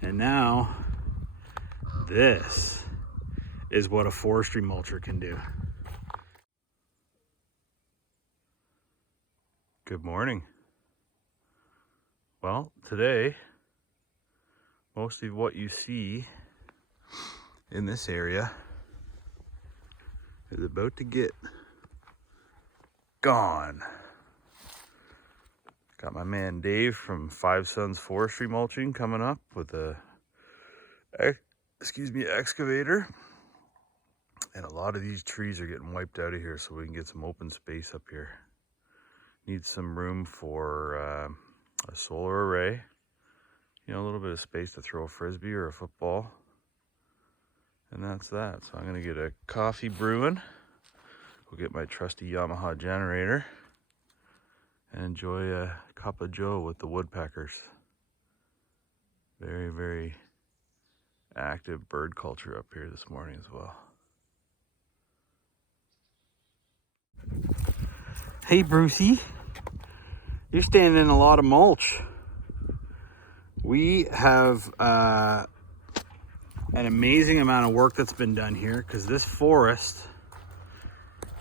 And now this is what a forestry mulcher can do. Good morning. Well, today, most of what you see in this area is about to get gone. Got my man Dave from Sons Forestry Mulching coming up with a excavator. And a lot of these trees are getting wiped out of here so we can get some open space up here. Need some room for a solar array. You know, a little bit of space to throw a frisbee or a football. And that's that. So I'm gonna get a coffee brewing. Go get my trusty Yamaha generator and enjoy a cup of joe with the woodpeckers. Very, very active bird culture up here this morning as well. Hey Brucey, you're standing in a lot of mulch. We have an amazing amount of work that's been done here because this forest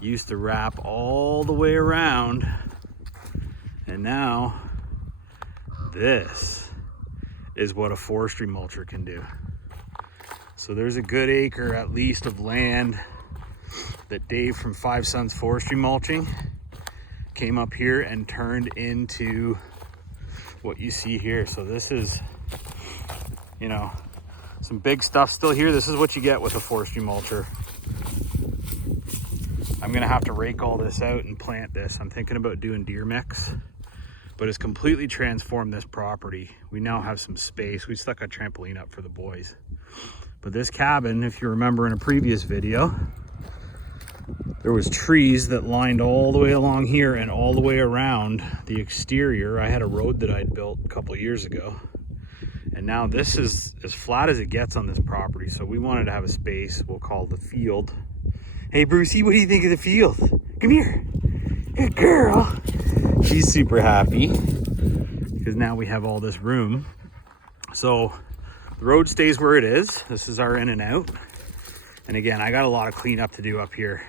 used to wrap all the way around, and now this is what a forestry mulcher can do. So there's a good acre at least of land that Dave from Sons Forestry Mulching came up here and turned into what you see here. So this is, you know, some big stuff still here. This is what you get with a forestry mulcher. I'm gonna have to rake all this out and plant this. I'm thinking about doing deer mix, but it's completely transformed this property. We now have some space. We stuck a trampoline up for the boys. But this cabin, if you remember in a previous video, there was trees that lined all the way along here and all the way around the exterior. I had a road that I'd built a couple years ago. And now this is as flat as it gets on this property. So we wanted to have a space we'll call the field. Hey Brucey, what do you think of the field? Come here. Good girl. She's super happy because now we have all this room. So the road stays where it is. This is our in and out. And again, I got a lot of cleanup to do up here.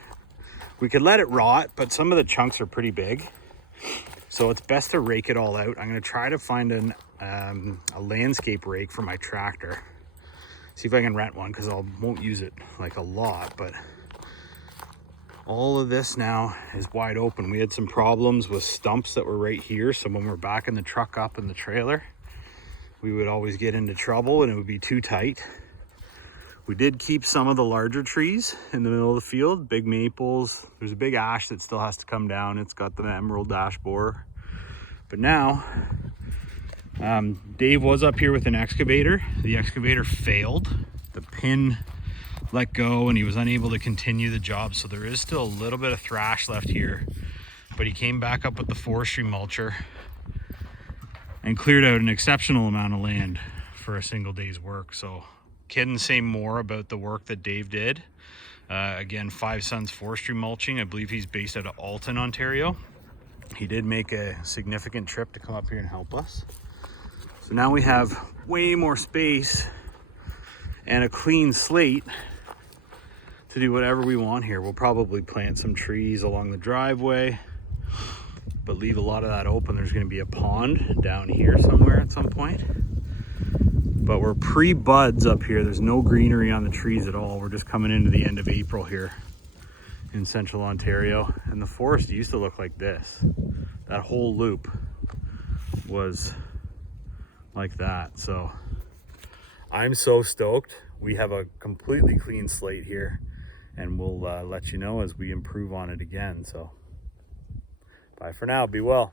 We could let it rot, but some of the chunks are pretty big. So it's best to rake it all out. I'm gonna try to find a landscape rake for my tractor. See if I can rent one because I won't use it like a lot, but all of this now is wide open. We had some problems with stumps that were right here. So when we're backing the truck up in the trailer, we would always get into trouble and it would be too tight. We did keep some of the larger trees in the middle of the field, big maples. There's a big ash that still has to come down. It's got the emerald ash borer. But now, Dave was up here with an excavator. The excavator failed. The pin let go and he was unable to continue the job. So there is still a little bit of thrash left here. But he came back up with the forestry mulcher and cleared out an exceptional amount of land for a single day's work. So couldn't say more about the work that Dave did. Again, Sons Forestry Mulching. I believe he's based out of Alton, Ontario. He did make a significant trip to come up here and help us. So now we have way more space and a clean slate to do whatever we want here. We'll probably plant some trees along the driveway, but leave a lot of that open. There's gonna be a pond down here somewhere at some point. But we're pre-buds up here. There's no greenery on the trees at all. We're just coming into the end of April here in central Ontario. And the forest used to look like this. That whole loop was like that. So I'm so stoked. We have a completely clean slate here and we'll let you know as we improve on it again. So bye for now, be well.